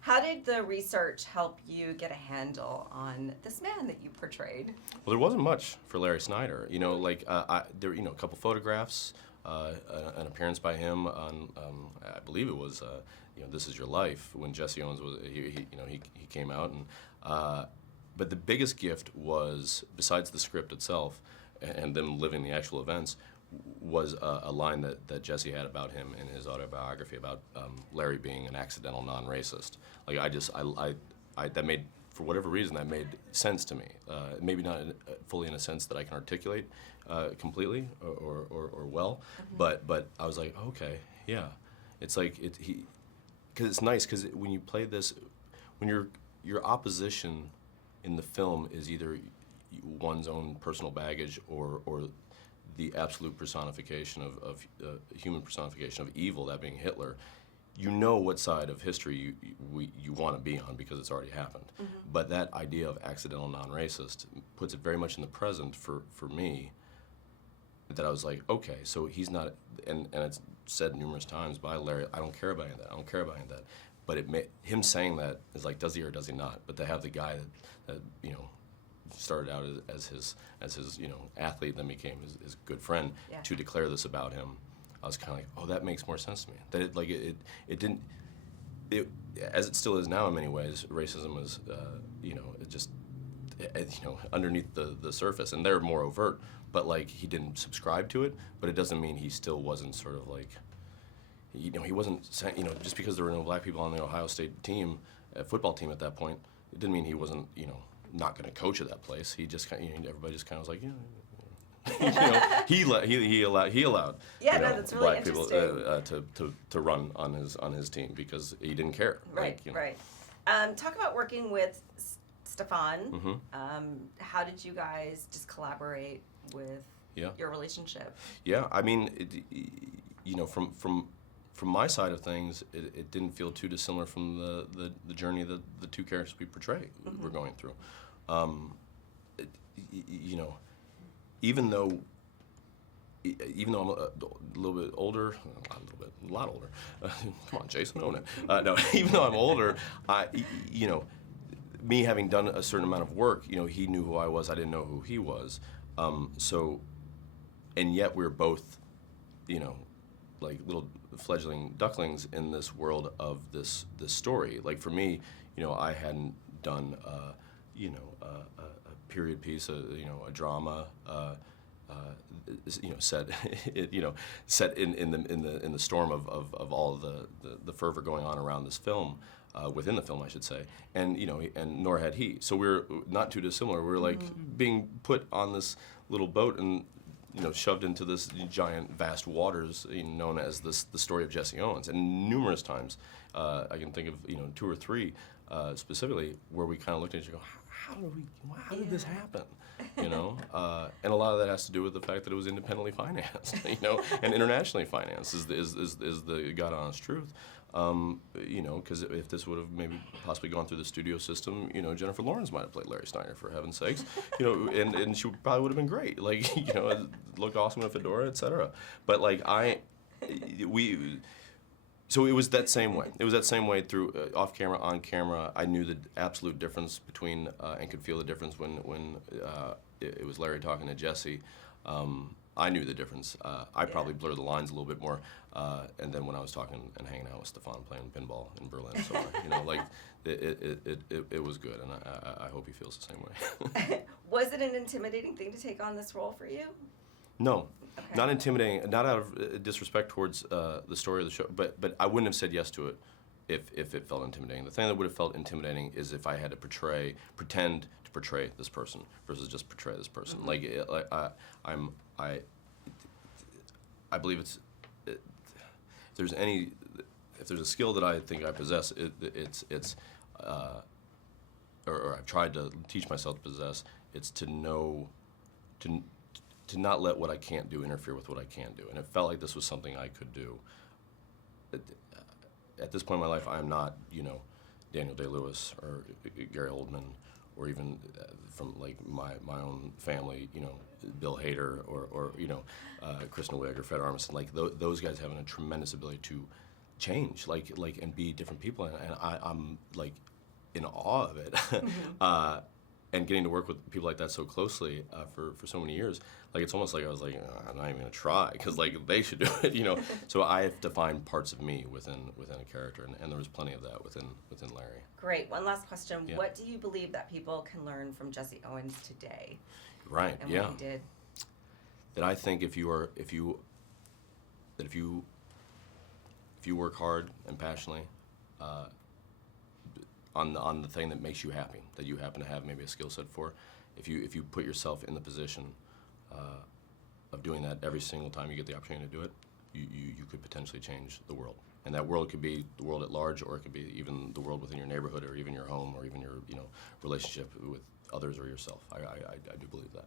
How did the research help you get a handle on this man that you portrayed? Well, there wasn't much for Larry Schneider. There a couple photographs, an appearance by him on, I believe it was, This Is Your Life, when Jesse Owens was, he came out, and but the biggest gift was, besides the script itself and them living the actual events, was a line that Jesse had about him in his autobiography about Larry being an accidental non-racist. Like that made, for whatever reason, that made sense to me. Maybe not fully in a sense that I can articulate completely or well, but I was like, okay, yeah. It's like because it's nice because when you play this, when your opposition in the film is either one's own personal baggage or the absolute personification of human personification of evil, that being Hitler, you know what side of history you want to be on because it's already happened. But that idea of accidental non-racist puts it very much in the present for me, that I was like, okay, so he's not, and it's said numerous times by Larry, I don't care about any of that, I don't care about any of that. But him saying that is like, does he or does he not? But to have the guy that started out as his athlete, then became his good friend, to declare this about him, I was kind of like, oh, that makes more sense to me. That it didn't, as it still is now in many ways, racism is it just underneath the surface, and they're more overt. But like, he didn't subscribe to it, but it doesn't mean he still wasn't sort of like, he wasn't saying, just because there were no black people on the Ohio State team, football team at that point, it didn't mean he wasn't not going to coach at that place. He just kind of, everybody just kind of was like, he allowed that's really black people to run on his team because he didn't care. Right. Talk about working with Stefan. How did you guys just collaborate with your relationship? Yeah, I mean, from my side of things, it didn't feel too dissimilar from the journey that the two characters we portray were going through. Even though I'm a little bit older, a lot older. Come on, Jason, own it. No, even though I'm older, me having done a certain amount of work, he knew who I was. I didn't know who he was. And yet we're both, like little fledgling ducklings in this world of this story. Like for me, I hadn't done, a period piece, a drama, set, set in the storm of all of the fervor going on around this film, within the film, I should say, and nor had he. So we're not too dissimilar. We're like being put on this little boat and shoved into this giant, vast waters, known as the story of Jesse Owens. And numerous times, I can think of 2 or 3 specifically, where we kind of looked at each other and go, how did this happen? And a lot of that has to do with the fact that it was independently financed, and internationally financed is the God honest truth. Because if this would have maybe possibly gone through the studio system, Jennifer Lawrence might have played Larry Schneider, for heaven's sakes, and she probably would have been great, like, looked awesome in a fedora, etc. But like so it was that same way. It was that same way through off camera, on camera. I knew the absolute difference between and could feel the difference when it was Larry talking to Jesse. I knew the difference. I probably blurred the lines a little bit more, and then when I was talking and hanging out with Stefan playing pinball in Berlin, so like it was good, and I hope he feels the same way. Was it an intimidating thing to take on this role for you? No, not intimidating. Not out of disrespect towards the story of the show, but I wouldn't have said yes to it if it felt intimidating. The thing that would have felt intimidating is if I had to pretend to portray this person versus just portray this person. I believe if there's a skill that I think I possess, it's or I've tried to teach myself to possess. It's to know to not let what I can't do interfere with what I can do, and it felt like this was something I could do. At this point in my life, I am not, Daniel Day-Lewis or Gary Oldman, or even from like my own family, Bill Hader or Kristen Wiig or Fred Armisen. Like those guys having a tremendous ability to change, and be different people, and I'm like in awe of it. And getting to work with people like that so closely for so many years, like it's almost like I was like, I'm not even gonna try, because like they should do it, you know. So I have to find parts of me within a character, and there was plenty of that within Larry. Great. One last question. Yeah. What do you believe that people can learn from Jesse Owens today? Right. And yeah. what he did. That I think if you work hard and passionately on the thing that makes you happy, that you happen to have maybe a skill set for, if you put yourself in the position of doing that every single time you get the opportunity to do it, you could potentially change the world. And that world could be the world at large, or it could be even the world within your neighborhood, or even your home, or even your relationship with others or yourself. I do believe that.